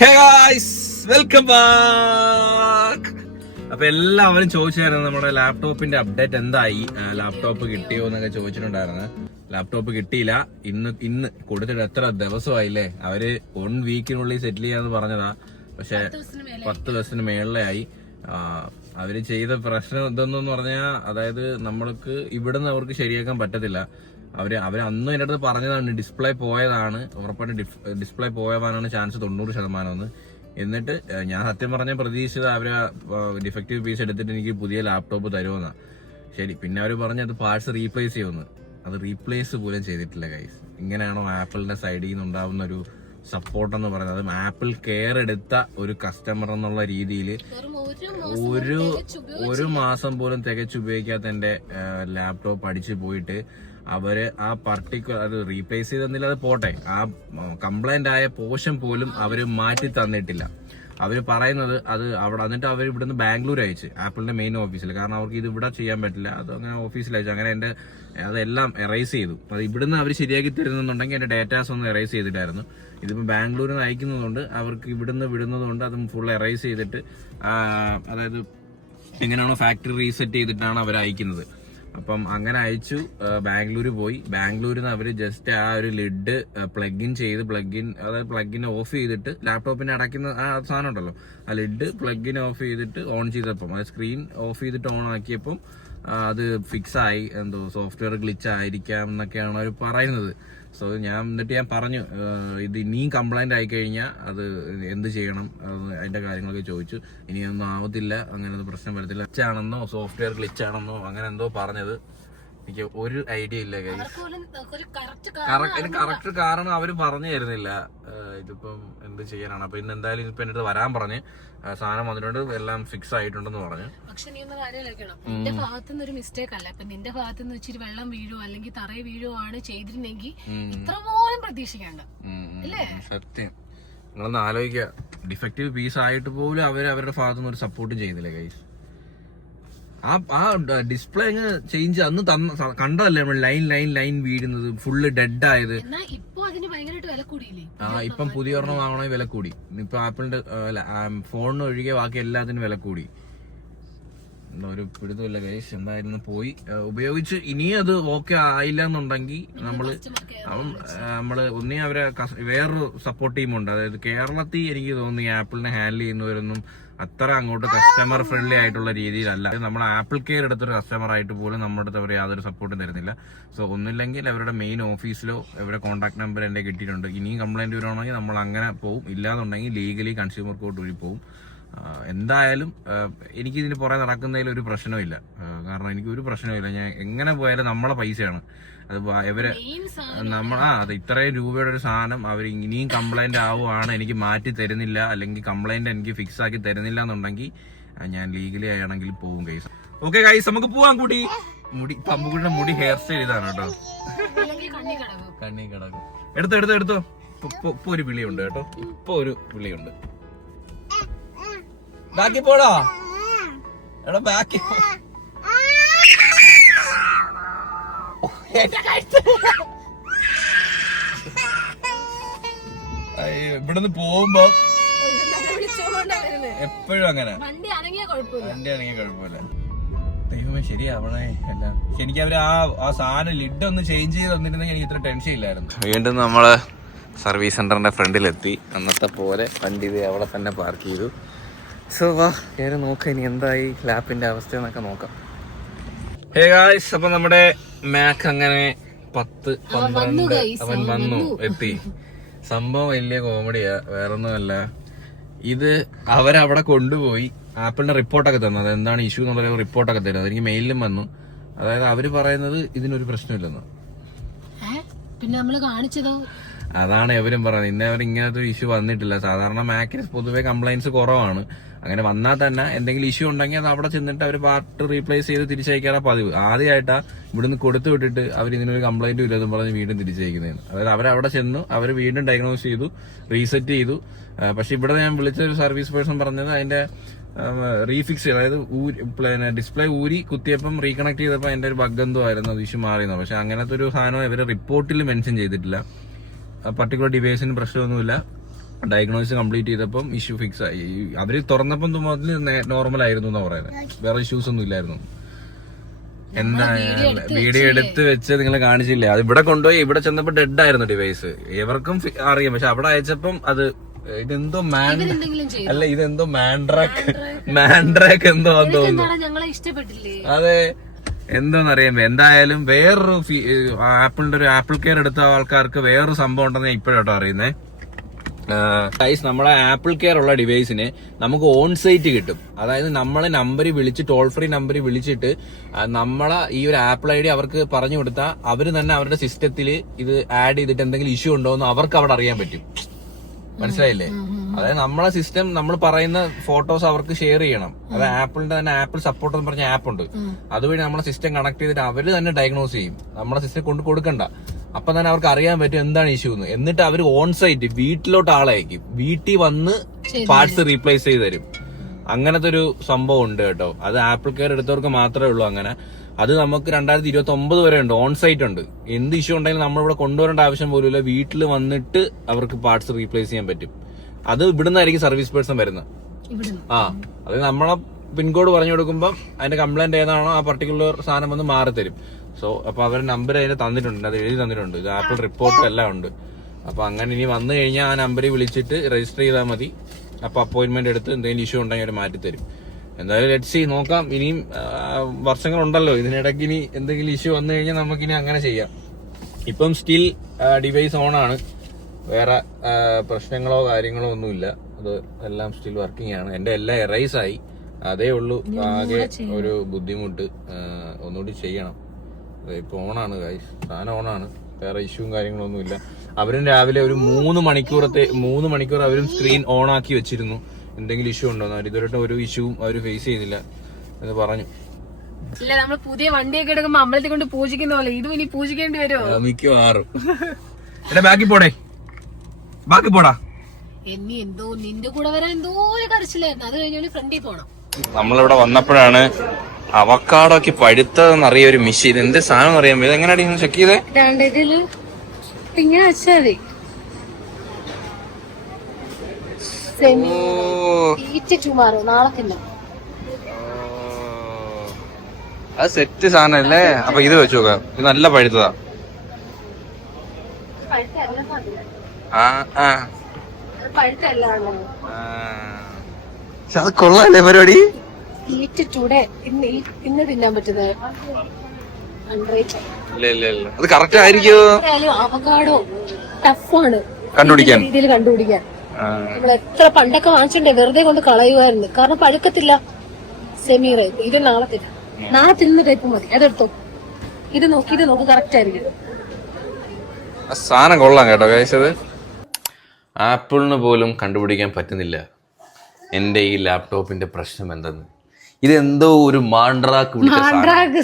Hey guys, welcome back. അപ്പൊ എല്ലാവരും ചോദിച്ചായിരുന്നു നമ്മുടെ ലാപ്ടോപ്പിന്റെ അപ്ഡേറ്റ് എന്തായി, ലാപ്ടോപ്പ് കിട്ടിയോ എന്നൊക്കെ ചോദിച്ചിട്ടുണ്ടായിരുന്നു. ലാപ്ടോപ്പ് കിട്ടിയില്ല. ഇന്ന് കൊടുത്തിട്ട് എത്ര ദിവസമായില്ലേ? അവര് 1 വീക്കിനുള്ളിൽ സെറ്റിൽ ചെയ്യാന്ന് പറഞ്ഞതാ. പക്ഷെ 10 ദിവസത്തിന് മേളിലായി. അവര് ചെയ്ത പ്രശ്നം എന്തെന്ന് പറഞ്ഞാൽ, അതായത് നമ്മൾക്ക് ഇവിടുന്ന് അവർക്ക് ശരിയാക്കാൻ പറ്റത്തില്ല. അവര് അന്നും എന്റെ അടുത്ത് പറഞ്ഞതാണ് ഡിസ്പ്ലേ പോയതാണ്, ഉറപ്പായിട്ട് ഡിസ്പ്ലേ പോയവാനാണ് ചാൻസ് 90%. എന്നിട്ട് ഞാൻ സത്യം പറഞ്ഞ പ്രതീക്ഷിച്ചത് അവര് ഡിഫക്റ്റീവ് പീസ് എടുത്തിട്ട് എനിക്ക് പുതിയ ലാപ്ടോപ്പ് തരുമെന്നാ. ശരി, പിന്നെ അവര് പറഞ്ഞു അത് പാർട്സ് റീപ്ലേസ് ചെയ്യുമെന്ന്. അത് റീപ്ലേസ് പോലും ചെയ്തിട്ടില്ല ഗൈസ്. ഇങ്ങനെയാണോ ആപ്പിളിന്റെ സൈഡിൽ നിന്ന് ഉണ്ടാവുന്ന ഒരു സപ്പോർട്ട് എന്ന് പറയുന്നത്? ആപ്പിൾ കെയർ എടുത്ത ഒരു കസ്റ്റമർ എന്നുള്ള രീതിയിൽ ഒരു മാസം പോലും തികച്ചുപയോഗിക്കാത്ത എന്റെ ലാപ്ടോപ്പ് അടിച്ചു പോയിട്ട് അവര് ആ പർട്ടിക്കുലർ അത് റീപ്ലേസ് ചെയ്തെന്നില്ല, അത് പോട്ടെ, ആ കംപ്ലൈന്റ് ആയ പോർഷൻ പോലും അവര് മാറ്റി തന്നിട്ടില്ല. അവര് പറയുന്നത് അത് അവിടെ എന്നിട്ട് അവർ ഇവിടുന്ന് ബാംഗ്ലൂർ അയച്ച് ആപ്പിളിന്റെ മെയിൻ ഓഫീസിൽ, കാരണം അവർക്ക് ഇത് ഇവിടെ ചെയ്യാൻ പറ്റില്ല, അത് അങ്ങനെ ഓഫീസിൽ അയച്ചു. അങ്ങനെ എന്റെ അതെല്ലാം എറൈസ് ചെയ്തു. അത് ഇവിടുന്ന് അവർ ശരിയാക്കി തരുന്നുണ്ടെങ്കിൽ എന്റെ ഡേറ്റാസ് ഒന്നും എറൈസ് ചെയ്തിട്ടായിരുന്നു. ഇതിപ്പോ ബാംഗ്ലൂരിൽ നിന്ന് അയക്കുന്നതുകൊണ്ട് അവർക്ക് ഇവിടുന്ന് വിടുന്നതുകൊണ്ട് അതും ഫുൾ എറൈസ് ചെയ്തിട്ട്, അതായത് എങ്ങനെയാണോ ഫാക്ടറി റീസെറ്റ് ചെയ്തിട്ടാണ് അവർ അയക്കുന്നത്. അപ്പം അങ്ങനെ അയച്ചു. ബാംഗ്ലൂര് പോയി. ബാംഗ്ലൂരിൽ നിന്ന് അവര് ജസ്റ്റ് ആ ഒരു ലിഡ് പ്ലഗ് ഇൻ ഓഫ് ചെയ്തിട്ട്, ലാപ്ടോപ്പിനെ അടയ്ക്കുന്ന ആ സാധനം ഉണ്ടല്ലോ, ആ ലിഡ് പ്ലഗ് ഓഫ് ചെയ്തിട്ട് ഓൺ ചെയ്തപ്പം, അത് സ്ക്രീൻ ഓഫ് ചെയ്തിട്ട് ഓൺ ആക്കിയപ്പം അത് ഫിക്സ് ആയി. എന്തോ സോഫ്റ്റ്വെയർ ഗ്ലിച്ച് ആയിരിക്കാം എന്നൊക്കെയാണ് അവർ പറയുന്നത്. സോ എന്നിട്ട് ഞാൻ പറഞ്ഞു, ഇത് ഇനിയും കംപ്ലൈന്റ് ആയി കഴിഞ്ഞാൽ അത് എന്ത് ചെയ്യണം, അതിന്റെ കാര്യങ്ങളൊക്കെ ചോദിച്ചു. ഇനിയൊന്നും ആവത്തില്ല, അങ്ങനെ പ്രശ്നം വരത്തില്ല, ഗ്ലിച്ചാണെന്നോ സോഫ്റ്റ്വെയർ ഗ്ലിച്ച് ആണെന്നോ അങ്ങനെ എന്തോ പറഞ്ഞത്. എനിക്ക് ഒരു ഐഡിയ ഇല്ല ഗൈസ്. കറക്റ്റ് കാരണം അവര് പറഞ്ഞു തരുന്നില്ല. ഇതിപ്പം എന്ത് ചെയ്യാനാണ്? അപ്പൊ ഇന്ന് എന്തായാലും ഇപ്പൊ എന്റെ അടുത്ത് വരാൻ പറഞ്ഞ്, സാധനം വന്നിട്ടുണ്ട്, എല്ലാം ഫിക്സ് ആയിട്ടുണ്ടെന്ന് പറഞ്ഞു. പക്ഷെ നീ ഒന്ന് കാര്യം, നിന്റെ ഭാഗത്തുനിന്ന് ഒരു മിസ്റ്റേക്ക് അല്ല, ഇപ്പൊ നിന്റെ ഭാഗത്തുനിന്ന് ഇച്ചിരി വെള്ളം വീഴോ അല്ലെങ്കിൽ തറയെ വീഴോ ആണ് ചെയ്തിരുന്നെങ്കിൽ ഇത്ര പോലും പ്രതീക്ഷിക്കണ്ട അല്ലേ? സത്യം. നിങ്ങളൊന്ന് ആലോചിക്കുക, ഡിഫക്റ്റീവ് പീസ് ആയിട്ട് പോലും അവരുടെ ഭാഗത്തുനിന്ന് ഒരു സപ്പോർട്ടും ചെയ്യുന്നില്ല ഗൈസ്. ആ ഡിസ്പ്ലേ അങ്ങ് ചേഞ്ച് അന്ന് കണ്ടതല്ലേ നമ്മൾ, ലൈൻ വീഴുന്നത്, ഫുള്ള് ഡെഡ് ആയത്. ഇപ്പം പുതിയ ഒരെണ്ണം വാങ്ങണമെങ്കിൽ വില കൂടി. ഇപ്പൊ ആപ്പിളിന്റെ ഫോണിന് ഒഴികെ ബാക്കി എല്ലാത്തിനും വില കൂടി. ഒരു പിടുത്തമില്ല ഗൈസ്. എന്തായിരുന്നു പോയി ഉപയോഗിച്ച് ഇനിയും അത് ഓക്കെ ആയില്ല എന്നുണ്ടെങ്കിൽ നമ്മള് ഒന്നേ അവരെ വേറൊരു സപ്പോർട്ട് ടീമുണ്ട്. അതായത് കേരളത്തിൽ എനിക്ക് തോന്നുന്നു ആപ്പിളിനെ ഹാൻഡിൽ ചെയ്യുന്നവരൊന്നും അത്ര അങ്ങോട്ട് കസ്റ്റമർ ഫ്രണ്ട്ലി ആയിട്ടുള്ള രീതിയിലല്ല. നമ്മൾ ആപ്പിൾ കെയർ എടുത്തൊരു കസ്റ്റമർ ആയിട്ട് പോലും നമ്മുടെ അടുത്ത് അവർ യാതൊരു സപ്പോർട്ടും തരുന്നില്ല. സോ ഒന്നില്ലെങ്കിൽ അവരുടെ മെയിൻ ഓഫീസിലോ അവരുടെ കോൺടാക്ട് നമ്പർ എന്റെ കിട്ടിയിട്ടുണ്ട്. ഇനിയും കംപ്ലൈന്റ് വരുവാണെങ്കിൽ നമ്മൾ അങ്ങനെ പോകും, ഇല്ലാന്നുണ്ടെങ്കിൽ ലീഗലി കൺസ്യൂമർ കോർട്ട് വഴി പോകും. എന്തായാലും എനിക്കിതിന് പുറകെ നടക്കുന്നതിൽ ഒരു പ്രശ്നമില്ല. കാരണം എനിക്ക് ഒരു പ്രശ്നമില്ല. ഞാൻ എങ്ങനെ പോയാലും നമ്മളെ പൈസയാണ് അത്. ഇവര് അത് ഇത്രയും രൂപയുടെ ഒരു സാധനം അവർ ഇനിയും കംപ്ലൈന്റ് ആവുകയാണ്, എനിക്ക് മാറ്റി തരുന്നില്ല, അല്ലെങ്കിൽ കംപ്ലൈന്റ് എനിക്ക് ഫിക്സ് ആക്കി തരുന്നില്ല എന്നുണ്ടെങ്കിൽ ഞാൻ ലീഗലി ആണെങ്കിൽ പോകും ഗൈസ്. ഓക്കെ ഗൈസ്, നമുക്ക് പോവാൻ കൂടി. പമ്പുകുട്ടിയുടെ മുടി ഹെയർ സ്റ്റൈൽ ഇതാണ് കേട്ടോ. കണ്ണി കിടക്കും. എടുത്തോ. ഇപ്പൊ ഒരു വിളിയുണ്ട് കേട്ടോ, ഇപ്പൊ ഒരു വിളിയുണ്ട്. ബാക്കി പോടാ എടാ, ബാക്കി ഇവിടുന്ന് പോകുമ്പോ എപ്പോഴും അങ്ങനെ വണ്ടി അനങ്ങിയ കുഴപ്പമില്ല. ദൈവമേ ശരിയാവണേ എല്ലാം. എനിക്ക് അവര് ആ സാധനം ലിഡ് ഒന്ന് ചേഞ്ച് ചെയ്ത് തന്നിരുന്നെങ്കിൽ എനിക്ക് ഇത്ര ടെൻഷൻ ഇല്ലായിരുന്നു. വീണ്ടും നമ്മള് സർവീസ് സെന്ററിന്റെ ഫ്രണ്ടിലെത്തി. അന്നത്തെ പോലെ വണ്ടി അവിടെ തന്നെ പാർക്ക് ചെയ്തു. സോ വാ കയറി നോക്കാം ഇനി എന്തായി ലാപ്പിന്റെ അവസ്ഥ എന്നൊക്കെ നോക്കാം. ഹേ ഗായ്സ്, അപ്പൊ നമ്മുടെ മാക് അങ്ങനെ 10-12 അവൻ വന്നു എത്തി. സംഭവം വലിയ കോമഡിയാ, വേറൊന്നുമല്ല. ഇത് അവരവിടെ കൊണ്ടുപോയി ആപ്പിളിന്റെ റിപ്പോർട്ടൊക്കെ തന്നു. അത് എന്താണ് ഇഷ്യൂ എന്നുള്ള റിപ്പോർട്ടൊക്കെ തരുന്നത് എനിക്ക് മെയിലിലും വന്നു. അതായത് അവര് പറയുന്നത് ഇതിനൊരു പ്രശ്നമില്ലെന്ന്. പിന്നെ നമ്മള് കാണിച്ചതോ? അതാണ് എവരും പറയുന്നത്. ഇന്നേ അവർ ഇങ്ങനത്തെ ഒരു ഇഷ്യൂ വന്നിട്ടില്ല. സാധാരണ മാക്കിന് പൊതുവെ കംപ്ലൈൻസ് കുറവാണ്. അങ്ങനെ വന്നാൽ തന്നെ എന്തെങ്കിലും ഇഷ്യൂ ഉണ്ടെങ്കിൽ അത് അവിടെ ചെന്നിട്ട് അവർ പാർട്ട് റീപ്ലേസ് ചെയ്ത് തിരിച്ചയക്കാറാണ് പതിവ്. ആദ്യമായിട്ടാ ഇവിടുന്ന് കൊടുത്തു വിട്ടിട്ട് അവർ ഇതിനൊരു കംപ്ലൈന്റും ഇല്ലെന്ന് പറഞ്ഞ് വീണ്ടും തിരിച്ചയക്കുന്നതാണ്. അതായത് അവരവിടെ ചെന്നു, അവർ വീണ്ടും ഡയഗ്നോസ് ചെയ്തു, റീസെറ്റ് ചെയ്തു. പക്ഷെ ഇവിടെ ഞാൻ വിളിച്ച ഒരു സർവീസ് പേഴ്സൺ പറഞ്ഞത് അതിന്റെ റീഫിക്സ് ചെയ്ത്, അതായത് ഡിസ്പ്ലേ ഊരി കുത്തിയപ്പം റീകണക്ട് ചെയ്തപ്പോൾ അതിന്റെ ഒരു ബഗ് എന്തോ ആയിരുന്നു, അത് ഇഷ്യൂ മാറിയെന്നോ. പക്ഷെ അങ്ങനത്തെ ഒരു സാധനം ഇവര് റിപ്പോർട്ടിൽ മെൻഷൻ ചെയ്തിട്ടില്ല. പർട്ടിക്കുലർ ഡിവൈസിന് പ്രശ്നമൊന്നുമില്ല, ഡയഗ്നോസിസ് കംപ്ലീറ്റ് ചെയ്തപ്പം ഇഷ്യൂ ഫിക്സ് ആയി. അവര് തുറന്നപ്പം മുതൽ നോർമൽ ആയിരുന്നു എന്നാ പറയുന്നത്, വേറെ ഇഷ്യൂസ് ഒന്നും ഇല്ലായിരുന്നു. എന്താ വീഡിയോ എടുത്ത് വെച്ച് നിങ്ങൾ കാണിച്ചില്ലേ, അത് ഇവിടെ കൊണ്ടുപോയി ഇവിടെ ചെന്നപ്പോ ഡെഡ് ആയിരുന്നു ഡിവൈസ്. എവർക്കും അറിയാം, പക്ഷെ അവിടെ അയച്ചപ്പം അത് ഇതെന്തോ അല്ല ഇതെന്തോ മാൻഡ്രാക്ക് എന്തോ തോന്നുന്നു. അതെ എന്തോന്നറിയാം. എന്തായാലും വേറൊരു ആപ്പിളിന്റെ ഒരു ആപ്പിൾ കെയർ എടുത്ത ആൾക്കാർക്ക് വേറൊരു സംഭവം ഉണ്ടെന്ന് ഞാൻ ഇപ്പോഴാട്ടോ അറിയുന്നേ. നമ്മളെ ആപ്പിൾ കെയർ ഉള്ള ഡിവൈസിന് നമുക്ക് ഓൺ സൈറ്റ് കിട്ടും. അതായത് നമ്മളെ നമ്പറിൽ വിളിച്ച് ടോൾ ഫ്രീ നമ്പറിൽ വിളിച്ചിട്ട് നമ്മളെ ഈ ഒരു ആപ്പിൾ ഐ ഡി അവർക്ക് പറഞ്ഞു കൊടുത്താൽ അവര് തന്നെ അവരുടെ സിസ്റ്റത്തിൽ ഇത് ആഡ് ചെയ്തിട്ട് എന്തെങ്കിലും ഇഷ്യൂ ഉണ്ടോ എന്ന് അവർക്ക് അവിടെ അറിയാൻ പറ്റും. മനസ്സിലായില്ലേ? അതായത് നമ്മളെ സിസ്റ്റം നമ്മൾ പറയുന്ന ഫോട്ടോസ് അവർക്ക് ഷെയർ ചെയ്യണം. അത് ആപ്പിളിന്റെ തന്നെ ആപ്പിൾ സപ്പോർട്ട് എന്ന് പറഞ്ഞ ആപ്പ് ഉണ്ട്. അതുവഴി നമ്മളെ സിസ്റ്റം കണക്ട് ചെയ്തിട്ട് അവര് തന്നെ ഡയഗ്നോസ് ചെയ്യും. നമ്മളെ സിസ്റ്റം കൊണ്ട് കൊടുക്കണ്ട. അപ്പൊ തന്നെ അവർക്ക് അറിയാൻ പറ്റും എന്താണ് ഇഷ്യൂ എന്ന്. എന്നിട്ട് അവർ ഓൺ സൈറ്റ് വീട്ടിലോട്ട് ആളെ അയക്കും. വീട്ടിൽ വന്ന് പാർട്സ് റീപ്ലേസ് ചെയ്ത് തരും. അങ്ങനത്തെ ഒരു സംഭവം ഉണ്ട് കേട്ടോ. അത് ആപ്പിൾ കെയർ എടുത്തവർക്ക് മാത്രമേ ഉള്ളൂ അങ്ങനെ. അത് നമുക്ക് 2029 വരെ ഉണ്ട്, ഓൺ സൈറ്റ് ഉണ്ട്. എന്ത് ഇഷ്യൂ ഉണ്ടെങ്കിലും നമ്മളിവിടെ കൊണ്ടുവരേണ്ട ആവശ്യം പോലുമില്ല. വീട്ടിൽ വന്നിട്ട് അവർക്ക് പാർട്സ് റീപ്ലേസ് ചെയ്യാൻ പറ്റും. അത് ഇവിടുന്നായിരിക്കും സർവീസ് പേഴ്സൺ വരുന്നത്. അത് നമ്മളെ പിൻകോഡ് പറഞ്ഞു കൊടുക്കുമ്പോൾ അതിന്റെ കംപ്ലൈന്റ് ഏതാണോ ആ പർട്ടിക്കുലർ സാധനം വന്ന് മാറി തരും. സോ അപ്പൊ അവരുടെ നമ്പർ അതിന് തന്നിട്ടുണ്ട്, അത് എഴുതി തന്നിട്ടുണ്ട്. ഇത് ആപ്പിൾ റിപ്പോർട്ട് എല്ലാം ഉണ്ട്. അപ്പൊ അങ്ങനെ ഇനി വന്നു കഴിഞ്ഞാൽ ആ നമ്പറിൽ വിളിച്ചിട്ട് രജിസ്റ്റർ ചെയ്താൽ മതി. അപ്പൊ അപ്പോയിന്റ്മെന്റ് എടുത്ത് എന്തെങ്കിലും ഇഷ്യൂ ഉണ്ടെങ്കിൽ അവർ മാറ്റിത്തരും. എന്തായാലും ലെറ്റ്സ് സീ, നോക്കാം. ഇനിയും വർഷങ്ങളുണ്ടല്ലോ. ഇതിനിടയ്ക്ക് ഇനി എന്തെങ്കിലും ഇഷ്യൂ വന്നു കഴിഞ്ഞാൽ നമുക്കിനി അങ്ങനെ ചെയ്യാം. ഇപ്പം സ്റ്റിൽ ഡിവൈസ് ഓൺ ആണ്, വേറെ പ്രശ്നങ്ങളോ കാര്യങ്ങളോ ഒന്നുമില്ല. അത് എല്ലാം സ്റ്റിൽ വർക്കിംഗ് ആണ്. എന്റെ എല്ലാം എറൈസ് ആയി, അതേ ഉള്ളൂ ആകെ ഒരു ബുദ്ധിമുട്ട്. ഒന്നുകൂടി ചെയ്യണം. ഇപ്പൊ ഓണാണ് ഗൈസ്, സാധനം ഓണാണ്, വേറെ ഇഷ്യൂവും കാര്യങ്ങളൊന്നും ഇല്ല. അവരും രാവിലെ ഒരു 3 മണിക്കൂർ അവരും സ്ക്രീൻ ഓൺ ആക്കി വെച്ചിരുന്നു. എന്തെങ്കിലും ഇഷ്യൂ ഉണ്ടോ എന്ന്. ഇതുവരെ ഒരു ഇഷ്യൂവും അവർ ഫേസ് ചെയ്തില്ല എന്ന് പറഞ്ഞു. ഇല്ല, നമ്മൾ പുതിയ വണ്ടിയൊക്കെ എടുക്കുമ്പോ അമ്പലത്തിൽ കൊണ്ട് പൂജിക്കുന്ന പോലെ ഇതും ഇനി പൂജിക്കേണ്ടി വരുമോ മിക്കവാറും. എടാ ബാക്കി പോടാ. എന്നെ എന്തോ നിന്റെ കൂടെ വരാൻ എന്തോ ഒരു കരച്ചിലായിരുന്നു. അത് കഴിഞ്ഞാൽ ഫ്രണ്ടിൽ പോണം. നമ്മളിവിടെ വന്നപ്പോഴാണ് അവക്കാടോക്ക് പഴുത്തതെന്നറിയ ഒരു മെഷീൻ. എന്ത് സാധനം അറിയാൻ ഇത് എങ്ങനെയാണ് ചെക്ക് ചെയ്തേ? ഇങ്ങനെ വെച്ചാൽ അത് സെറ്റ് സാധനം അല്ലേ? അപ്പൊ ഇത് വെച്ച് നോക്കാം. ഇത് നല്ല പഴുത്തതാ. അത് കൊള്ളാല്ലേ പരിപാടി? ഇന്ന് തിന്നാൻ പറ്റുന്നത് അത് കറക്റ്റ് ആയിരിക്കും. അവക്കാഡോ ടഫാണ് കണ്ടുപിടിക്കാൻ. നമ്മൾ എത്ര പണ്ടൊക്കെ വാങ്ങിച്ചിട്ടുണ്ടേ വെറുതെ കൊണ്ട് കളയുമായിരുന്നു. കാരണം പഴുക്കത്തില്ല. Semi ripe. ഇത് നാളെ തിന്ന ടൈപ്പ് മതി. അതെടുത്തോ. ഇത് നോക്ക് കറക്റ്റ് ആയിരിക്കും. സാധനം കൊള്ളാം കേട്ടോ കഴിച്ചത്. ആപ്പിളിന് പോലും കണ്ടുപിടിക്കാൻ പറ്റുന്നില്ല എന്റെ ഈ ലാപ്ടോപ്പിന്റെ പ്രശ്നം എന്തെന്ന്. ഇതെന്തോ ഒരു മാണ്ട്രാക്ക് പിടിച്ച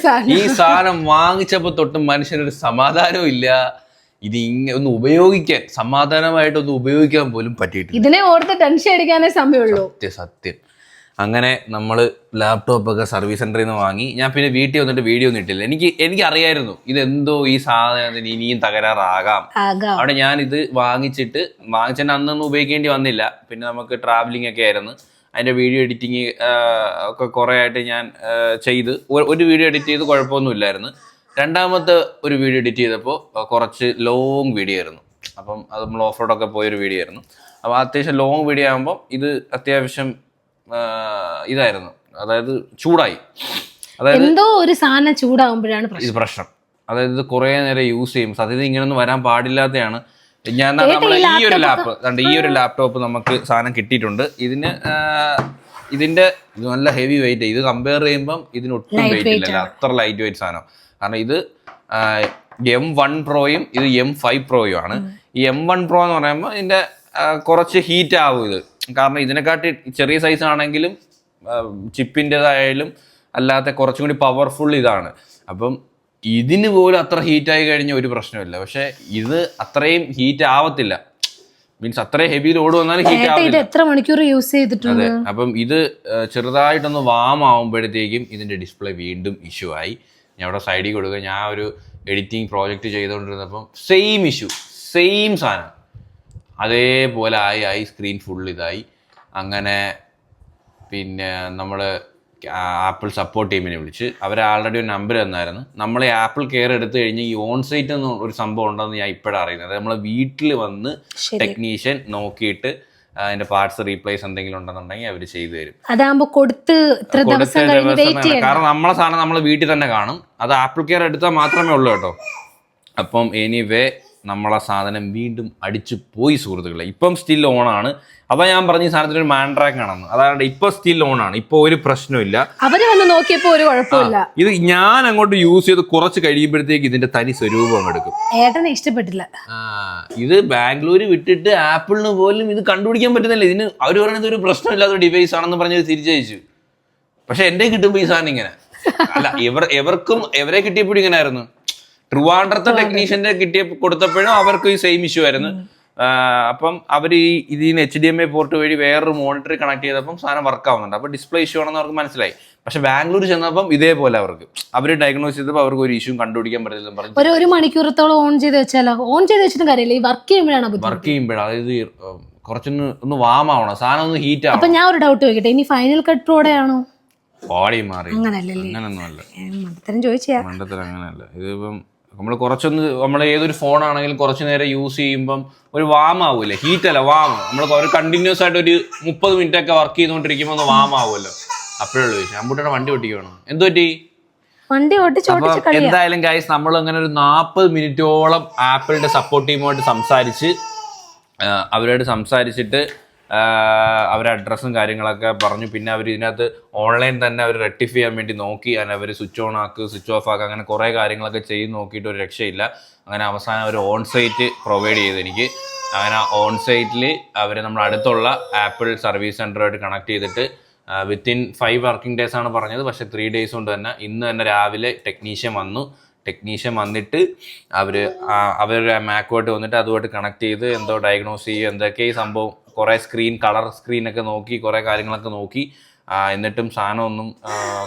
സാധനം. ഈ സാധനം വാങ്ങിച്ചപ്പോ തൊട്ട് മനുഷ്യനൊരു സമാധാനവും ഇല്ല. ഇത് ഒന്ന് ഉപയോഗിക്കാൻ, സമാധാനമായിട്ടൊന്ന് ഉപയോഗിക്കാൻ പോലും പറ്റിയിട്ടില്ല. ഇതിനെ ഓർത്ത് ടെൻഷൻ അടിക്കാനേ സമയമുള്ളൂ. സത്യം. അങ്ങനെ നമ്മള് ലാപ്ടോപ്പ് ഒക്കെ സർവീസ് സെന്ററിൽ നിന്ന് വാങ്ങി. ഞാൻ പിന്നെ വീട്ടിൽ വന്നിട്ട് വീഡിയോ ഒന്നും ഇട്ടില്ല. എനിക്ക് അറിയായിരുന്നു ഇതെന്തോ ഈ സാധനത്തിന് ഇനിയും തകരാറാകാം. അവിടെ ഞാൻ ഇത് വാങ്ങിച്ചിട്ട് അന്നൊന്നും ഉപയോഗിക്കേണ്ടി വന്നില്ല. പിന്നെ നമുക്ക് ട്രാവലിംഗ് ഒക്കെ ആയിരുന്നു. അതിന്റെ വീഡിയോ എഡിറ്റിങ് ഒക്കെ കുറെ ആയിട്ട് ഞാൻ ചെയ്ത് ഒരു വീഡിയോ എഡിറ്റ് ചെയ്ത് കുഴപ്പമൊന്നുമില്ലായിരുന്നു. രണ്ടാമത്തെ ഒരു വീഡിയോ എഡിറ്റ് ചെയ്തപ്പോൾ കുറച്ച് ലോങ് വീഡിയോ ആയിരുന്നു. അപ്പം അത് നമ്മൾ ഓഫ് റോഡൊക്കെ പോയൊരു വീഡിയോ ആയിരുന്നു. അപ്പോൾ അത്യാവശ്യം ലോങ് വീഡിയോ ആകുമ്പോൾ ഇത് അത്യാവശ്യം ഇതായിരുന്നു, അതായത് ചൂടായി. അതായത് എന്തോ ഒരു സാധനം ചൂടാകുമ്പോഴാണ് ഇത് പ്രശ്നം. അതായത് ഇത് കുറെ നേരം യൂസ് ചെയ്യും. സത്യത്തിൽ ഇങ്ങനൊന്നും വരാൻ പാടില്ലാത്തതാണ്. ഞാൻ നമ്മളെ ഈ ഒരു ലാപ്ടോപ്പ് നമുക്ക് സാധനം കിട്ടിയിട്ടുണ്ട്. ഇതിന്റെ ഇത് നല്ല ഹെവി വെയിറ്റ്. ഇത് കമ്പയർ ചെയ്യുമ്പം ഇതിനൊട്ടും വെയിറ്റ് ഇല്ലല്ലോ, അത്ര ലൈറ്റ് വെയിറ്റ് സാധനം. കാരണം ഇത് M1 പ്രോയും ഇത് M5 പ്രോയും ആണ്. ഈ M1 പ്രോ എന്ന് പറയുമ്പോൾ ഇതിന്റെ കുറച്ച് ഹീറ്റ് ആവും ഇത്. കാരണം ഇതിനെക്കാട്ടി ചെറിയ സൈസ് ആണെങ്കിലും ചിപ്പിൻ്റെതായാലും അല്ലാത്ത കുറച്ചും കൂടി പവർഫുൾ ഇതാണ്. അപ്പം ഇതിന് പോലും അത്ര ഹീറ്റായി കഴിഞ്ഞ ഒരു പ്രശ്നമില്ല. പക്ഷെ ഇത് അത്രയും ഹീറ്റ് ആവത്തില്ല. മീൻസ് അത്രയും ഹെവി ലോഡ് വന്നാലും ഹീറ്റ് ആവില്ല. എത്ര മണിക്കൂർ യൂസ് ചെയ്തിട്ടുണ്ട്. അതെ. അപ്പം ഇത് ചെറുതായിട്ടൊന്ന് വാം ആവുമ്പോഴത്തേക്കും ഇതിന്റെ ഡിസ്പ്ലേ വീണ്ടും ഇഷ്യൂ ആയി. ഞാൻ അവിടെ സൈഡിൽ കൊടുക്കുക. ഞാൻ ഒരു എഡിറ്റിംഗ് പ്രോജക്റ്റ് ചെയ്തുകൊണ്ടിരുന്നപ്പം സെയിം ഇഷ്യൂ, സെയിം സാധനം. അതേപോലെ ആയി സ്ക്രീൻ ഫുൾ ഇതായി. അങ്ങനെ പിന്നെ നമ്മൾ ആപ്പിൾ സപ്പോർട്ട് ടീമിനെ വിളിച്ച് അവർ ആൾറെഡി ഒരു നമ്പർ തന്നായിരുന്നു. നമ്മൾ ഈ ആപ്പിൾ കെയർ എടുത്തു കഴിഞ്ഞ് ഈ ഓൺ സൈറ്റ് എന്ന് ഒരു സംഭവം ഉണ്ടെന്ന് ഞാൻ ഇപ്പോഴാണ് അറിയുന്നത്. നമ്മളെ വീട്ടിൽ വന്ന് ടെക്നീഷ്യൻ നോക്കിയിട്ട് അതിന്റെ പാർട്സ് റീപ്ലേസ് എന്തെങ്കിലും ഉണ്ടെന്നുണ്ടെങ്കിൽ അവർ ചെയ്തു തരും. കാരണം നമ്മളെ സാധനം നമ്മളെ വീട്ടിൽ തന്നെ കാണും. അത് ആപ്പിൾ കെയർ എടുത്താൽ മാത്രമേ ഉള്ളൂ കേട്ടോ. അപ്പം എനിവേ നമ്മളെ സാധനം വീണ്ടും അടിച്ചു പോയി സുഹൃത്തുക്കളെ. ഇപ്പം സ്റ്റിൽ ഓണാണ്. അപ്പൊ ഞാൻ പറഞ്ഞ ഈ സാധനത്തിന് ഒരു മാൻഡ്രാക്ക് ആണെന്ന്. അതായത് ഇപ്പൊ സ്റ്റിൽ ഓണാണ്, ഇപ്പൊ ഒരു പ്രശ്നമില്ല. അവര് വന്ന് നോക്കിയപ്പോ ഒരു കുഴപ്പമില്ല. ഇത് ഞാൻ അങ്ങോട്ട് യൂസ് ചെയ്ത് കുറച്ച് കഴിയുമ്പോഴത്തേക്ക് ഇതിന്റെ തനി സ്വരൂപം എടുക്കും. ഏട്ടനെ ഇഷ്ടപ്പെട്ടില്ല. ഇത് ബാംഗ്ലൂര് വിട്ടിട്ട് ആപ്പിളിന് പോലും ഇത് കണ്ടുപിടിക്കാൻ പറ്റുന്നില്ല. ഇതിന് അവർ പറയുന്നത് ഒരു പ്രശ്നമില്ലാത്ത ഡിവൈസ് ആണെന്ന് പറഞ്ഞത് തിരിച്ചയച്ചു. പക്ഷെ എന്റെ കിട്ടുമ്പോ ഈ സാധനം ഇങ്ങനെ അല്ല. എവരെ കിട്ടിയപ്പോഴും ഇങ്ങനെ ആയിരുന്നു. ട്രിവാൻഡ്രത്തെ ടെക്നീഷ്യന്റെ കൊടുത്തപ്പോഴും അവർക്ക് ഈ സെയിം ഇഷ്യൂ ആയിരുന്നു. അപ്പം അവർ ഇതിന് HDMI പോർട്ട് വഴി വേറൊരു മോണിറ്റർ കണക്ട് ചെയ്തപ്പം സാധനം വർക്ക് ആവുന്നുണ്ട്. അപ്പൊ ഡിസ്പ്ലേ ഇഷ്യൂ ആണെന്ന് അവർക്ക് മനസ്സിലായി. പക്ഷെ ബാംഗ്ലൂർ ചെന്നപ്പം ഇതേപോലെ അവർ ഡയഗ്നോസ് ചെയ്തപ്പോൾ അവർക്ക് ഒരു ഇഷ്യൂ കണ്ടുപിടിക്കാൻ പറ്റില്ലെന്ന് പറഞ്ഞു. ഒരു മണിക്കൂറത്തോളം ഓൺ ചെയ്ത് വെച്ചാലോ? ഓൺ ചെയ്ത് വെച്ചിട്ടും കാര്യമില്ല, ഈ വർക്ക് ചെയ്യുമ്പോഴാണ് അതായത് കുറച്ചൊന്ന് വാം ആവണം, സാധനം ഒന്ന് ഹീറ്റ് ആവണം. അപ്പൊ ഞാൻ ഒരു ഡൗട്ട് ചോദിക്കട്ടെ, ഇനി ഫൈനൽ കട്ട് പ്രോടെ ആണോ? ബോഡി മാറി അങ്ങനൊന്നും അല്ല. ചോദിച്ചാ അങ്ങനെയല്ല. ഇതിപ്പം നമ്മൾ ഏതൊരു ഫോൺ ആണെങ്കിലും കുറച്ച് നേരം യൂസ് ചെയ്യുമ്പം ഒരു വാം ആവൂല്ലേ? ഹീറ്റ് അല്ല, വാം. നമ്മൾ ഒരു കണ്ടിന്യൂസ് ആയിട്ട് ഒരു 30 മിനിറ്റ് ഒക്കെ വർക്ക് ചെയ്തുകൊണ്ടിരിക്കുമ്പോൾ ഒന്ന് വാം ആവുമല്ലോ. അപ്പോഴുള്ള ചോദിച്ചു അമ്പൂട്ടയുടെ വണ്ടി ഓട്ടിക്കണം എന്ത് പറ്റി? എന്തായാലും ഗൈസ് നമ്മൾ അങ്ങനെ ഒരു 40 മിനിറ്റോളം ആപ്പിളിന്റെ സപ്പോർട്ട് ടീമുമായിട്ട് അവരോട് സംസാരിച്ചിട്ട് അവരുടെ അഡ്രസ്സും കാര്യങ്ങളൊക്കെ പറഞ്ഞു. പിന്നെ അവർ ഇതിനകത്ത് ഓൺലൈൻ തന്നെ അവർ റെക്ടിഫൈ ചെയ്യാൻ വേണ്ടി നോക്കി. അങ്ങനെ അവർ സ്വിച്ച് ഓൺ ആക്കുക, സ്വിച്ച് ഓഫ് ആക്കുക, അങ്ങനെ കുറേ കാര്യങ്ങളൊക്കെ ചെയ്ത് നോക്കിയിട്ട് ഒരു രക്ഷയില്ല. അങ്ങനെ അവസാനം അവർ ഓൺ സൈറ്റ് പ്രൊവൈഡ് ചെയ്തു എനിക്ക്. അങ്ങനെ ഓൺ സൈറ്റിൽ അവർ നമ്മൾ അടുത്തുള്ള ആപ്പിൾ സർവീസ് സെൻ്ററുമായിട്ട് കണക്ട് ചെയ്തിട്ട് വിത്തിൻ 5 വർക്കിംഗ് ഡേയ്സ് ആണ് പറഞ്ഞത്. പക്ഷേ 3 ഡേയ്സ് കൊണ്ട് തന്നെ ഇന്ന് തന്നെ രാവിലെ ടെക്നീഷ്യൻ വന്നിട്ട് അവരുടെ മാക്കുമായിട്ട് വന്നിട്ട് അതുമായിട്ട് കണക്ട് ചെയ്ത് എന്തോ ഡയഗ്നോസ് ചെയ്യുക, എന്തൊക്കെ ഈ സംഭവം കുറേ കളർ സ്ക്രീനൊക്കെ നോക്കി കുറേ കാര്യങ്ങളൊക്കെ നോക്കി. എന്നിട്ടും സാധനമൊന്നും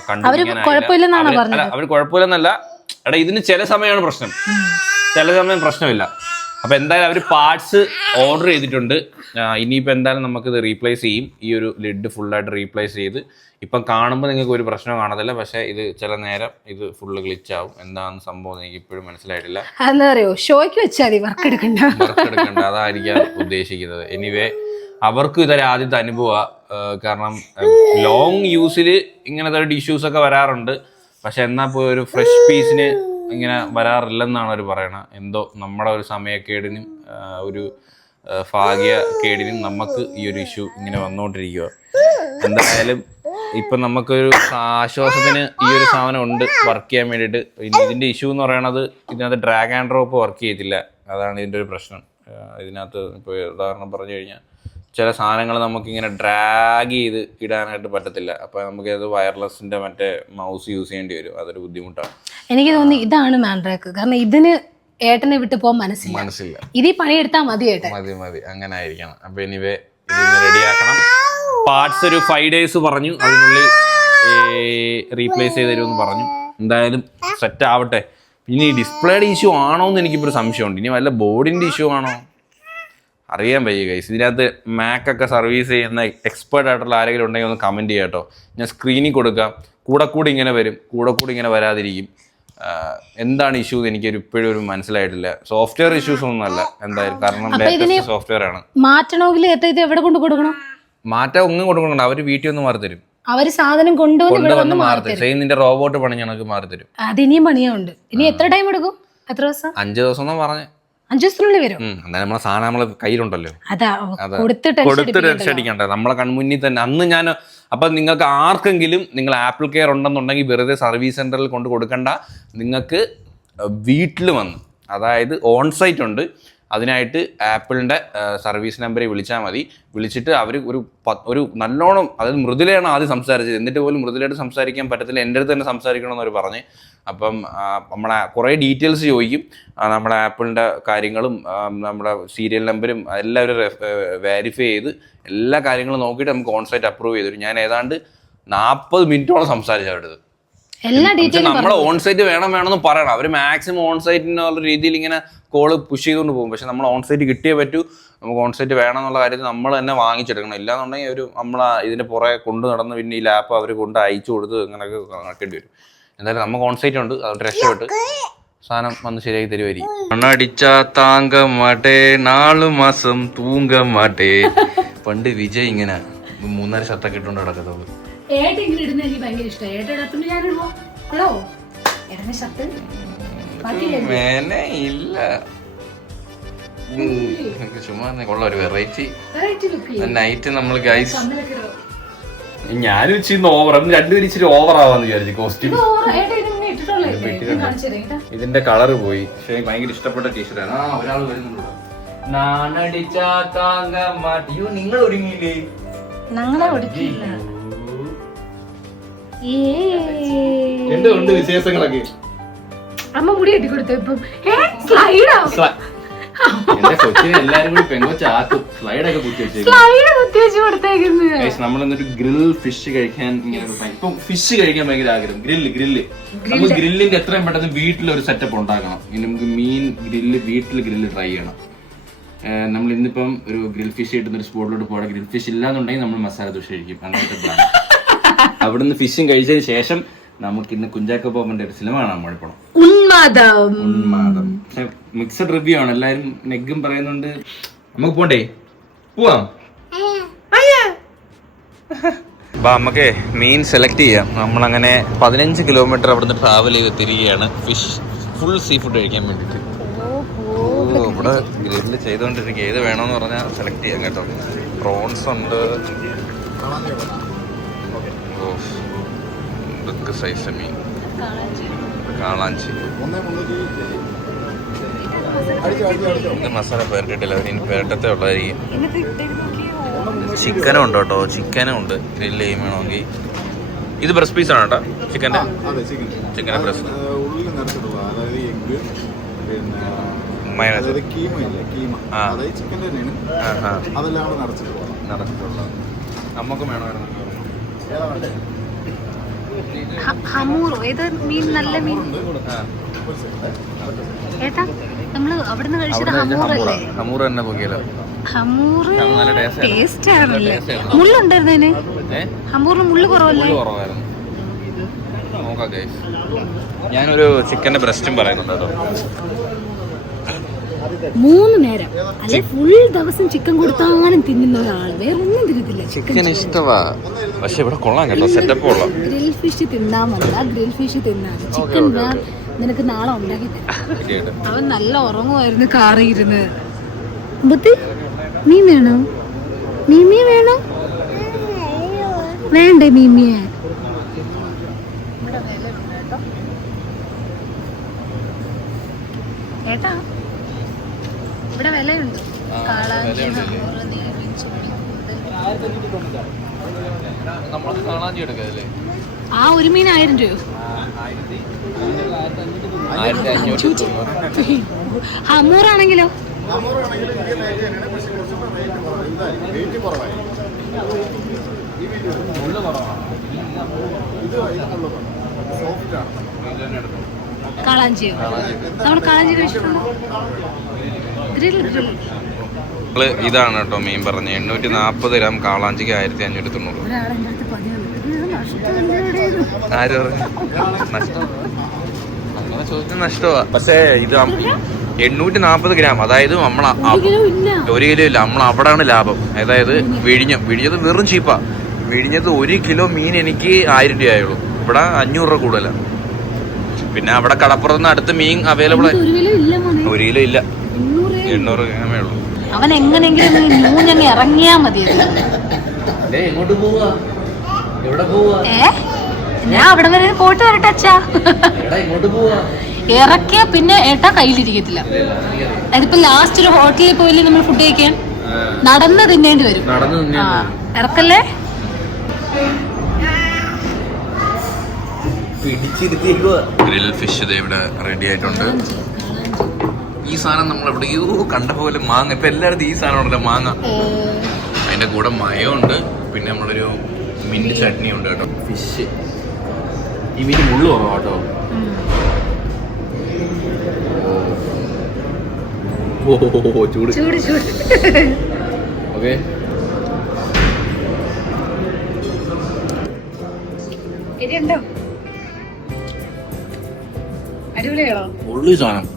കണ്ടുപിടിക്കാനായില്ല. അവർ കുഴപ്പമില്ലെന്നല്ല, എടാ ഇതിന് ചില സമയമാണ് പ്രശ്നം, ചില സമയം പ്രശ്നമില്ല. അപ്പൊ എന്തായാലും അവർ പാർട്സ് ഓർഡർ ചെയ്തിട്ടുണ്ട്. ഇനിയിപ്പോൾ എന്തായാലും നമുക്കിത് റീപ്ലേസ് ചെയ്യും. ഈ ഒരു ലിഡ് ഫുള്ളായിട്ട് റീപ്ലേസ് ചെയ്ത് ഇപ്പം കാണുമ്പോൾ നിങ്ങൾക്ക് ഒരു പ്രശ്നം കാണത്തില്ല. പക്ഷേ ഇത് ചില നേരം ഇത് ഫുള്ള് ഗ്ലിച്ച് ആവും. എന്താണെന്ന് സംഭവം എനിക്ക് ഇപ്പോഴും മനസ്സിലായിട്ടില്ല. ഷോയ്ക്ക് വെച്ചാൽ വർക്ക് എടുക്കണ്ട, അതായിരിക്കാം ഉദ്ദേശിക്കുന്നത്. എനിവേ അവർക്കും ഇതൊരു ആദ്യത്തെ അനുഭവമാണ്. കാരണം ലോങ് യൂസിൽ ഇങ്ങനത്തെ ഇഷ്യൂസ് ഒക്കെ വരാറുണ്ട്. പക്ഷെ എന്നാൽ പോയി ഒരു ഫ്രഷ് പീസിന് ഇങ്ങനെ വരാറില്ലെന്നാണ് അവർ പറയണത്. എന്തോ നമ്മുടെ ഒരു സമയക്കേടിനും ഒരു ഭാഗ്യക്കേടിനും നമുക്ക് ഈ ഒരു ഇഷ്യൂ ഇങ്ങനെ വന്നുകൊണ്ടിരിക്കുക. എന്തായാലും ഇപ്പം നമുക്കൊരു ആശ്വാസത്തിന് ഈ ഒരു സാധനം ഉണ്ട് വർക്ക് ചെയ്യാൻ വേണ്ടിയിട്ട്. ഇതിൻ്റെ ഇഷ്യൂ എന്ന് പറയണത് ഇതിനകത്ത് ഡ്രാഗ് ആൻഡ് ഡ്രോപ്പ് വർക്ക് ചെയ്തില്ല. അതാണ് ഇതിൻ്റെ ഒരു പ്രശ്നം. ഇതിനകത്ത് ഇപ്പോൾ ഉദാഹരണം പറഞ്ഞു കഴിഞ്ഞാൽ ചില സാധനങ്ങൾ നമുക്കിങ്ങനെ ഡ്രാഗ് ചെയ്ത് ഇടാനായിട്ട് പറ്റത്തില്ല. അപ്പോൾ നമുക്കത് വയർലെസ്സിൻ്റെ മറ്റേ മൗസ് യൂസ് ചെയ്യേണ്ടി വരും. അതൊരു ബുദ്ധിമുട്ടാണ്. എനിക്ക് തോന്നി ഇതാണ് മാൻഡ്രാക്ക്. കാരണം ഇതിന് ഏട്ടനെ വിട്ട് പോകാൻ മനസ്സില്ല. ഇതിൽ പണിയെടുത്താൽ മതി ഏട്ടൻ. മതി അങ്ങനെ ആയിരിക്കണം. അപ്പോൾ എനിവേ ഇതിന് റെഡിയാക്കണം. പാർട്സ് ഒരു 5 ഡേയ്സ് പറഞ്ഞു, അതിനുള്ളിൽ റീപ്ലേസ് ചെയ്ത് തരുമെന്ന് പറഞ്ഞു. എന്തായാലും സെറ്റ് ആവട്ടെ. ഇനി ഡിസ്പ്ലേയുടെ ഇഷ്യൂ ആണോ എന്ന് എനിക്കിപ്പോൾ ഒരു സംശയമുണ്ട്. ഇനി വല്ല ബോർഡിൻ്റെ ഇഷ്യൂ ആണോ അറിയാൻ വയ്യ ഗൈസ്. ഇതിനകത്ത് മാക്കൊക്കെ സർവീസ് ചെയ്യുന്ന എക്സ്പേർട്ട് ആയിട്ടുള്ള ആരെങ്കിലും ഉണ്ടെങ്കിൽ ഒന്ന് കമൻറ്റ് ചെയ്യാം കേട്ടോ. ഞാൻ സ്ക്രീനിൽ കൊടുക്കാം. കൂടെ ഇങ്ങനെ വരും, കൂടെ ഇങ്ങനെ വരാതിരിക്കും. എന്താണ് ഇഷ്യൂ എനിക്കൊരു ഇപ്പോഴും ഒരു മനസ്സിലായിട്ടില്ല. സോഫ്റ്റ്വെയർ ഇഷ്യൂസ് ഒന്നുമല്ല എന്തായാലും, കാരണം ലേറ്റസ്റ്റ് സോഫ്റ്റ്വെയർ ആണ്. മാറ്റണമെങ്കിൽ ഇത് എവിടെ കൊണ്ട് കൊടുക്കണം? മാറ്റാൻ ഒന്നും കൊടുക്കണം. അവർ വീട്ടിൽ ഒന്ന് മാറി തരും. അവര് സാധനം കൊണ്ടുവന്ന് മാറി തരും. സെയിം നിന്റെ റോബോട്ട് പണി ഞങ്ങൾക്ക് മാറി തരും. അത് ഇനിയും പണിയുണ്ട്. ഇനി എത്ര ടൈം എടുക്കും? എത്ര ദിവസം? 5 ദിവസം എന്നാ പറഞ്ഞേ. 5 ദിവസത്തിനുള്ളിൽ വരും. എന്തായാലും നമ്മളെ സാധനം നമ്മളെ കയ്യിലുണ്ടല്ലോ. കൊടുത്ത് ടെൻഷൻ അടിക്കണ്ട. നമ്മളെ കൺമുന്നിൽ തന്നെ അന്ന് ഞാൻ അപ്പം നിങ്ങൾക്ക് ആർക്കെങ്കിലും നിങ്ങൾ ആപ്പിൾ കെയർ ഉണ്ടെന്നുണ്ടെങ്കിൽ വെറുതെ സർവീസ് സെന്ററിൽ കൊണ്ട് കൊടുക്കണ്ട. നിങ്ങൾക്ക് വീട്ടിൽ വന്ന്, അതായത് ഓൺ സൈറ്റ് ഉണ്ട്, അതിനായിട്ട് ആപ്പിളിൻ്റെ സർവീസ് നമ്പറിൽ വിളിച്ചാൽ മതി. വിളിച്ചിട്ട് അവർ ഒരു നല്ലോണം, അതായത് മൃദുലയാണ് ആദ്യം സംസാരിച്ചത്. എന്നിട്ട് പോലും മൃദുലയായിട്ട് സംസാരിക്കാൻ പറ്റത്തില്ല, എൻ്റെ അടുത്ത് തന്നെ സംസാരിക്കണമെന്ന് അവർ പറഞ്ഞ്. അപ്പം നമ്മളെ കുറേ ഡീറ്റെയിൽസ് ചോദിക്കും. നമ്മുടെ ആപ്പിളിൻ്റെ കാര്യങ്ങളും നമ്മുടെ സീരിയൽ നമ്പരും എല്ലാവരും വെരിഫൈ ചെയ്ത് എല്ലാ കാര്യങ്ങളും നോക്കിയിട്ട് നമുക്ക് ഓൺ സൈറ്റ് അപ്രൂവ് ചെയ്തു തരും. ഞാൻ ഏതാണ്ട് 40 മിനിറ്റോളം സംസാരിച്ചു അവരുടെ അടുത്ത്. നമ്മൾ ഓൺ സൈറ്റ് വേണമെന്ന് പറയണം. അവർ മാക്സിമം ഓൺ സൈറ്റിനുള്ള രീതിയിൽ ഇങ്ങനെ കോള് പുഷ് ചെയ്തുകൊണ്ട് പോകും. പക്ഷെ നമ്മൾ ഓൺ സൈറ്റ് കിട്ടിയേ പറ്റൂ. നമുക്ക് ഓൺസൈറ്റ് വേണം എന്നുള്ള കാര്യത്തിൽ നമ്മൾ തന്നെ വാങ്ങിച്ചെടുക്കണം. ഇല്ലാന്നുണ്ടെങ്കിൽ ഒരു നമ്മൾ ഇതിന്റെ പുറകെ കൊണ്ട് നടന്ന് പിന്നെ ഈ ലാപ്പ് അവർ കൊണ്ട് അയച്ചു കൊടുത്ത് അങ്ങനെയൊക്കെ നടക്കേണ്ടി വരും. എന്തായാലും നമുക്ക് ഓൺസൈറ്റ് ഉണ്ട്, അതുകൊണ്ട് രക്ഷപ്പെട്ട് സാധനം വന്ന് ശരിയാക്കി തരുമായിരിക്കും. മണ്ണടിച്ചാ താങ്ക മാട്ടേ 4 മാസം തൂങ്ക മാട്ടേ. പണ്ട് വിജയ് ഇങ്ങനെ 3-4 ഷർട്ടൊക്കെ ഇട്ടുകൊണ്ട് നടക്കത്തുള്ളൂ. ഏട്ട ഇങ്ങനെ ഇടുന്ന എനിക്ക് ഭയങ്കര ഇഷ്ടമാണ്. ഏട്ട ഇടത്തുണ്ട് ഞാൻ ഇടുവോ? ഹലോ ഏട്ടന്റെ ഷർട്ട് ഇല്ല ചുമ്മാ കൊള്ള ഒരു വെറൈറ്റി നൈറ്റ് നമ്മൾ ഗൈസ്. ഞാനും ഇച്ചിരി ഓവർ, രണ്ടുപേരും ഇച്ചിരി ഓവർ ആവാന്ന് വിചാരിച്ചു കോസ്റ്റ്യൂം. ഇതിന്റെ കളറ് പോയി, പക്ഷെ ഭയങ്കര ഇഷ്ടപ്പെട്ട ടീഷർട്ടാണ്. ഒരാൾ വരുന്നുണ്ടോ? നിങ്ങൾ ഒരുങ്ങിയില്ലേ? എന്തുകൊണ്ട് വിശേഷങ്ങളൊക്കെ? അമ്മ മുടി കെട്ടി കൊടുത്തു. ഇപ്പം എന്റെ കൊച്ചിനെ എല്ലാരും കൂടി പെങ്കൊച്ചാക്കും. സ്ലൈഡൊക്കെ കുത്തി കൊടുത്തേക്കുന്നു. നമ്മൾ എന്നിട്ട് ഗ്രിൽ ഫിഷ് കഴിക്കാൻ ഇങ്ങനെ ഇപ്പൊ ഫിഷ് കഴിക്കാൻ ഭയങ്കര ആഗ്രഹം. ഗ്രില്ല് നമുക്ക് ഗ്രില്ലിന്റെ എത്രയും പെട്ടെന്ന് വീട്ടിലൊരു സെറ്റപ്പ് ഉണ്ടാക്കണം. ഇനി നമുക്ക് മീൻ വീട്ടിൽ ഗ്രില്ല് ട്രൈ ചെയ്യണം. നമ്മൾ ഇന്നിപ്പം ഒരു ഗ്രിൽ ഫിഷ് കിട്ടുന്ന ഒരു സ്പോട്ടിലോട്ട് പോകണം. ഗ്രിൽ ഫിഷ് ഇല്ലാന്നുണ്ടെങ്കിൽ നമ്മൾ മസാല ദോശ കഴിക്കും. അങ്ങനത്തെ പ്ലാൻ. അവിടുന്ന് ഫിഷും കഴിച്ചതിന് ശേഷം നമുക്ക് ഇന്ന് കുഞ്ചാക്കോ ബോബന്റെ ഒരു സിനിമ കാണാൻ വേണ്ടി പോകണം. ഉന്മാദം. പക്ഷെ മിക്സഡ് റിവ്യൂ ആണ്. എല്ലാരും നെഗും പറയുന്നുണ്ട്. നമുക്ക് പോണ്ടേ? പോവാം. നമുക്ക് മീൻ സെലക്ട് ചെയ്യാം. നമ്മളങ്ങനെ 15 കിലോമീറ്റർ അവിടുന്ന് ട്രാവൽ ചെയ്ത് തിരികെയാണ് ഫിഷ് ഫുൾ സീ ഫുഡ് കഴിക്കാൻ വേണ്ടിട്ട്. ഇവിടെ ഗ്രില്ല് ചെയ്തോണ്ടിരിക്കുക. ഏത് വേണമെന്ന് പറഞ്ഞാൽ സെലക്ട് ചെയ്യാം കേട്ടോ. പ്രോൺസ് ഉണ്ട്, ഇതൊക്കെ സൈസ് മീൻ, കാളാഞ്ചി. ഇത് മസാല പേരട്ടിട്ടില്ല, അവരിനി പേരട്ടത്തെ ഉള്ളതായിരിക്കും. ചിക്കനും ഉണ്ട് കേട്ടോ, ചിക്കനും ഉണ്ട് ഗ്രില്ല് ചെയ്യും വേണമെങ്കിൽ. ഇത് ബ്രസ്റ്റ് പീസ് ആണ് കേട്ടോ ചിക്കൻ്റെ. ചിക്കൻ്റെ ബ്രസ്റ്റ് നമുക്ക് വേണമായിരുന്നു. ഹമൂറോ ഏത് മീൻ? നല്ല മീൻ ഏട്ടാ. നമ്മള് അവിടുന്ന് കഴിച്ചത് ഹമൂറല്ലേ? ഹമൂർ തന്നെ നോക്കിയല്ലോ. ഹമൂറ് ടേസ്റ്റ് ആയിരുന്നില്ലേ? മുള്ളുണ്ടായിരുന്നതിന്. ഹമൂറിന് മുള്ള് കുറവല്ലേ? നോക്കാം ഗൈസ്. ഞാനൊരു ചിക്കന്റെ ബ്രസ്റ്റും പറയുന്നുണ്ട് കേട്ടോ. 3 നേരം അല്ലെ ഫുൾ ദിവസം ചിക്കൻ കൊടുത്താലും തിന്നുന്ന ഒരാൾ വേറെ ഒന്നും തിന്നത്തില്ല. ചിക്കൻ ഇഷ്ടവാ, പക്ഷെ ഇവിടെ കൊള്ളാം കേട്ടോ. സെറ്റപ്പ് കൊള്ളാം. ഗ്രിൽ ഫിഷ് തിന്നാമല്ല, ഗ്രിൽ ഫിഷ് തിന്നാണ്. ചിക്കൻ നിനക്ക് നാളെ ഉണ്ടാക്കി തരാം. അവൻ നല്ല ഉറങ്ങുമായിരുന്നു കാറിയിരുന്ന്. മീൻ വേണോ? മീമിയ വേണോ? വേണ്ടേ മീമിയെ? ഏട്ടാ ഇവിടെ വിലയുണ്ട്. ആ ഒരു മീൻ 1000 രൂപ. ഹമൂറാണെങ്കിലോ? കാളാഞ്ചിയോ? നമ്മൾ കാളാഞ്ചി കഴിച്ചിട്ടുണ്ടോ? ഇതാണ് കേട്ടോ മീൻ പറഞ്ഞ 840 ഗ്രാം കാളാഞ്ചിക്ക് 1590. ആര് പറഞ്ഞു? അങ്ങനെ ചോദിച്ചാൽ നഷ്ടമാ. പക്ഷേ ഇത് 840 ഗ്രാം, അതായത് നമ്മൾ 1 കിലോ ഇല്ല, നമ്മൾ അവിടാണ് ലാഭം. അതായത് വിഴിഞ്ഞത് വെറും ചീപ്പാ. വിഴിഞ്ഞത് 1 കിലോ മീൻ എനിക്ക് 1000 രൂപയായുള്ളൂ. ഇവിടെ 500 രൂപ കൂടുതലാണ്. പിന്നെ അവിടെ കടപ്പുറത്ത് അടുത്ത് മീൻ അവൈലബിൾ 1 കിലോ ഇല്ല, 800 ഗ്രാമേ ഉള്ളൂ. അവൻ എങ്ങനെങ്കിലും ഇറങ്ങിയാ മതി. ഞാൻ അവിടെ വരെ പോയിട്ട് വരട്ടെ അച്ഛാ. ഇറക്കിയ പിന്നെ ഏട്ടാ കയ്യിലിരിക്കത്തില്ല. അതിപ്പോ ലാസ്റ്റ് ഒരു ഹോട്ടലിൽ പോയില്ലേ നമ്മൾ ഫുഡ് കഴിക്കാൻ, നടന്ന് തിന്നേണ്ടി വരും. ഇറക്കല്ലേ? ഗ്രിൽ ഫിഷ് ഇവിടെ റെഡി ആയിട്ടുണ്ട്. ഈ സാധനം നമ്മൾ എവിടെയോ കണ്ട പോലെ മാങ്ങ. ഇപ്പൊ എല്ലായിടത്തും ഈ സാധനം ഉണ്ടല്ലോ മാങ്ങ. അതിന്റെ കൂടെ മയമുണ്ട്, പിന്നെ നമ്മളൊരു മിന്റ് ചട്നി ഉണ്ട് കേട്ടോ. ഫിഷ് ഈ മീൻ മുള്ളു കുറവാ കേട്ടോ. ചൂട് ചൂട് ചൂട്. ഓക്കെ. എരിയുണ്ടോ? അടിപൊളിയാണോ? ഉള്ളി സാധനം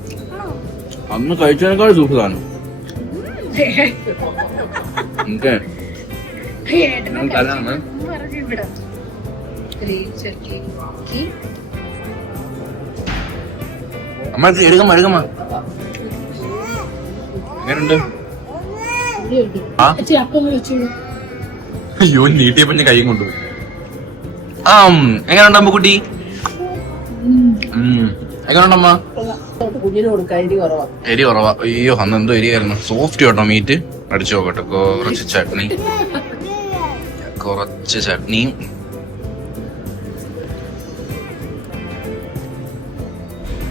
അന്ന് കഴിച്ചതിനേക്കാൾ സൂപ്പ് സാധനം. ഓക്കെ അമ്മ എടുക്കമ്മ എടുക്കമ്മ. എങ്ങനുണ്ട്? അയ്യോ നീട്ടിയപ്പോ ഞാൻ കൈയും കൊണ്ടുപോയി. എങ്ങനെയുണ്ട് അമ്മക്കുട്ടി? എങ്ങനെയുണ്ടമ്മ? എരി കുറവാ. അയ്യോ അന്ന് എന്തോ എരിയായിരുന്നു. സോഫ്റ്റ് കേട്ടോ മീറ്റ്. അടിച്ചു നോക്കട്ടെ. കുറച്ച് ചട്നിയും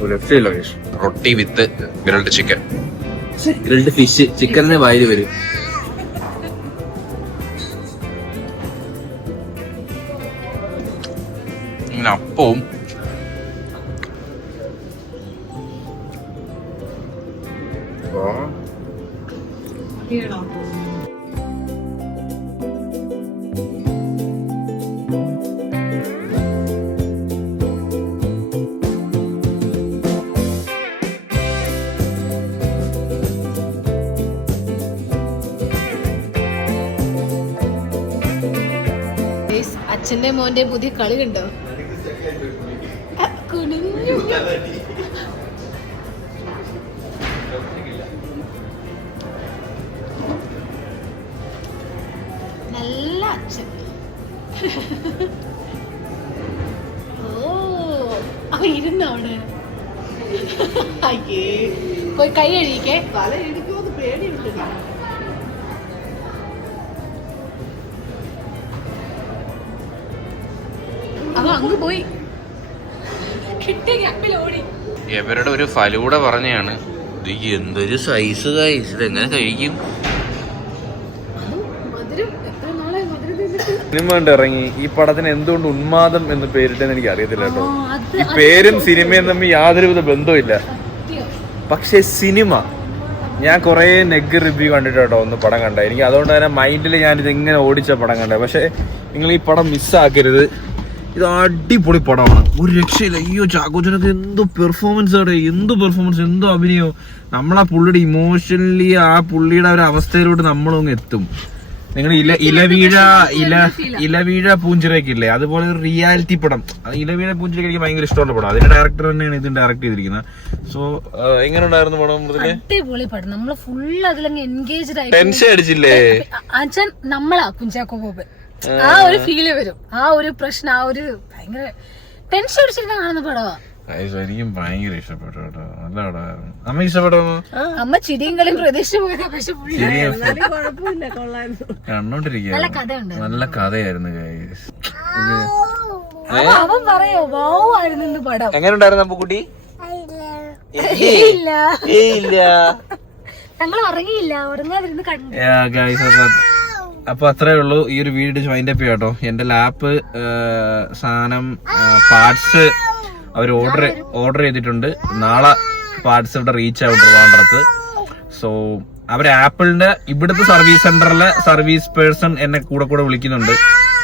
ഒരു രക്ഷയില്ല. റൊട്ടി വിത്ത് ഗ്രിൽഡ് ചിക്കൻ, ഗ്രിൽഡ് ഫിഷ്. ചിക്കനിന് വായിൽ വരും. ഇങ്ങനെ അപ്പവും അച്ഛന്റെ മോന്റെ പുതിയ കളി കണ്ടോ? കുനിഞ്ഞു. നല്ല അച്ഛൻ. ഓ ഇരുന്ന അവിടെ. അയ്യേ പോയി കൈ കഴുകിക്കേ. തല ഇടിക്കുമെന്ന് പേടിയുണ്ട്. അവ അങ്ങ് പോയി. കിട്ടിയ ഗ്യാപ്പിൽ ഓടി. ഇവരുടെ ഒരു ഫലൂട പറഞ്ഞാണ്. ഇത് എന്തൊരു സൈസ് ഗൈസ്, ഇതെങ്ങനെ കഴിക്കും? സിനിമ കണ്ട് ഇറങ്ങി. ഈ പടത്തിന് എന്തുകൊണ്ട് ഉന്മാദം എന്ന് പേരിട്ടെന്ന് എനിക്ക് അറിയത്തില്ല കേട്ടോ. ഈ പേരും സിനിമയും തമ്മിൽ യാതൊരുവിധ ബന്ധവുമില്ല. പക്ഷെ സിനിമ ഞാൻ കുറെ നെഗ് റിവ്യൂ കണ്ടിട്ട് കേട്ടോ ഒന്ന് പടം കണ്ട. എനിക്ക് അതുകൊണ്ട് തന്നെ മൈൻഡിൽ ഞാനിത് ഇങ്ങനെ ഓടിച്ച പടം കണ്ടേ. പക്ഷെ നിങ്ങൾ ഈ പടം മിസ്സാക്കരുത്. ഇത് അടിപൊളി പടമാണ്, ഒരു രക്ഷയില്ല. അയ്യോ ചാക്കോച്ചനൊക്കെ എന്ത് പെർഫോമൻസ് ആണ്, എന്ത് പെർഫോമൻസ്, എന്തോ അഭിനയോ. നമ്മളാ പുള്ളിയുടെ ഇമോഷണലി ആ പുള്ളിയുടെ ഒരു അവസ്ഥയിലോട്ട് നമ്മളൊന്ന് എത്തും. നിങ്ങൾ ഇലവീഴ പൂഞ്ചിറയൊക്കെ ഇല്ലേ, അതുപോലെ ഒരു റിയാലിറ്റി പടം. ഇലവീഴ പൂഞ്ചിറ എനിക്ക് ഭയങ്കര ഇഷ്ടമുള്ള പടം. അതിന്റെ ഡയറക്ടർ തന്നെയാണ് ഇത് ഡയറക്ട് ചെയ്തിരിക്കുന്നത്. സോ എങ്ങനെ ഉണ്ടായിരുന്നു പടം? അടിപൊളി പടം. നമ്മള് ഫുൾ അതിലങ്ങ് എൻഗേജ്ഡ് ആയി. ടെൻഷൻ അടിച്ചില്ലേ? അച്ഛൻ നമ്മളാ കുഞ്ചാക്കോ ബോബൻ. ആ ഒരു ഫീല് വരും, ആ ഒരു പ്രശ്നം, ആ ഒരു ഭയങ്കര ടെൻഷൻ അടിച്ചിരുന്ന കാണുന്ന പടവാ. എനിക്കും ഭയങ്കര ഇഷ്ടപ്പെട്ടു കേട്ടോ. നല്ല പടമായിരുന്നു. അമ്മ ഇഷ്ടപ്പെട്ടോ? അമ്മ ചിരിയും കളിയും പ്രതീക്ഷിച്ചു പോയതാ. പക്ഷെ കണ്ടോണ്ടിരിക്കുക. നല്ല കഥയായിരുന്നു ഗൈസ്. അവൻ പറയോ വൗ ആയിരുന്നു പടം. എങ്ങനെ ഉണ്ടായിരുന്നു അമ്മക്കുട്ടി? ഞങ്ങൾ ഉറങ്ങിയില്ല, ഉറങ്ങാതിരുന്ന് കണ്ടു. അപ്പൊ അത്രേ ഉള്ളൂ. ഈ ഒരു വീഡിയോ വൈൻഡ് അപ്പ് ചെയ്യാട്ടോ. എന്റെ ലാപ്പ് സാധനം പാർട്സ് അവർ ഓർഡർ ചെയ്തിട്ടുണ്ട്. നാളെ പാർട്സ് ഇവിടെ റീച്ച് ആവും ട്രിവാൻഡ്രത്ത്. സോ അവര് ആപ്പിളിന്റെ ഇവിടുത്തെ സർവീസ് സെന്ററിലെ സർവീസ് പേഴ്സൺ എന്നെ കൂടെ വിളിക്കുന്നുണ്ട്,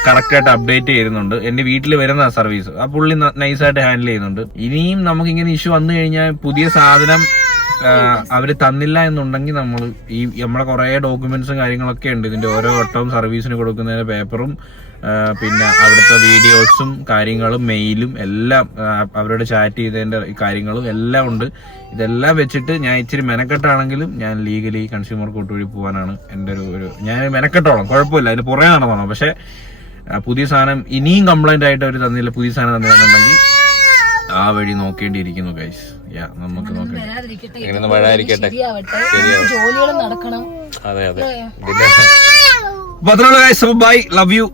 കറക്റ്റ് ആയിട്ട് അപ്ഡേറ്റ് ചെയ്യുന്നുണ്ട്. എന്റെ വീട്ടിൽ വരുന്ന സർവീസ് ആ പുള്ളി നൈസായിട്ട് ഹാൻഡിൽ ചെയ്യുന്നുണ്ട്. ഇനിയും നമുക്ക് ഇങ്ങനെ ഇഷ്യൂ വന്നു കഴിഞ്ഞാൽ പുതിയ സാധനം അവര് തന്നില്ല എന്നുണ്ടെങ്കിൽ നമ്മൾ ഈ നമ്മളെ കുറെ ഡോക്യുമെന്റ്സും കാര്യങ്ങളൊക്കെ ഉണ്ട്. ഇതിന്റെ ഓരോ വട്ടവും സർവീസിന് കൊടുക്കുന്നതിന്റെ പേപ്പറും പിന്നെ അവിടുത്തെ വീഡിയോസും കാര്യങ്ങളും മെയിലും എല്ലാം അവരോട് ചാറ്റ് ചെയ്തതിന്റെ കാര്യങ്ങളും എല്ലാം ഉണ്ട്. ഇതെല്ലാം വെച്ചിട്ട് ഞാൻ ഇച്ചിരി മെനക്കെട്ടാണെങ്കിലും ഞാൻ ലീഗലി കൺസ്യൂമർ കോർട്ട് വഴി പോകാനാണ് എന്റെ ഒരു ഞാൻ മെനക്കെട്ടോളം, കുഴപ്പമില്ല, അതിന് പുറകെ നടന്നോളാം. പക്ഷെ പുതിയ സാധനം ഇനിയും കംപ്ലൈന്റ് ആയിട്ട് അവർ തന്നില്ല, പുതിയ സാധനം തന്നില്ലെന്നുണ്ടെങ്കിൽ ആ വഴി നോക്കേണ്ടിയിരിക്കുന്നു ഗൈസ്. നമുക്ക് നോക്കാം, ഇങ്ങനെ വരാതിരിക്കട്ടെ, ജോലികളും നടക്കണം. അതെ അതെ. പത്രമുള്ള ഗൈസ്, ബൈ, ലവ് യു.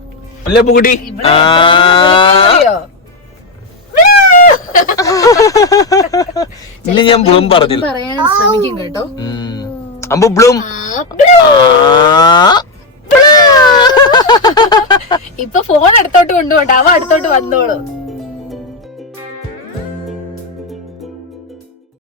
അല്ലേ പൂക്കുട്ടി? ഇനി ഞാൻ ബ്ലൂം പറഞ്ഞില്ല, പറയാൻ ശ്രമിക്കും കേട്ടോ. അമ്പു ബ്ലൂം. ഇപ്പൊ ഫോൺ അടുത്തോട്ട് കൊണ്ടുപോട്ടെ, അവ അടുത്തോട്ട് വന്നോളൂ.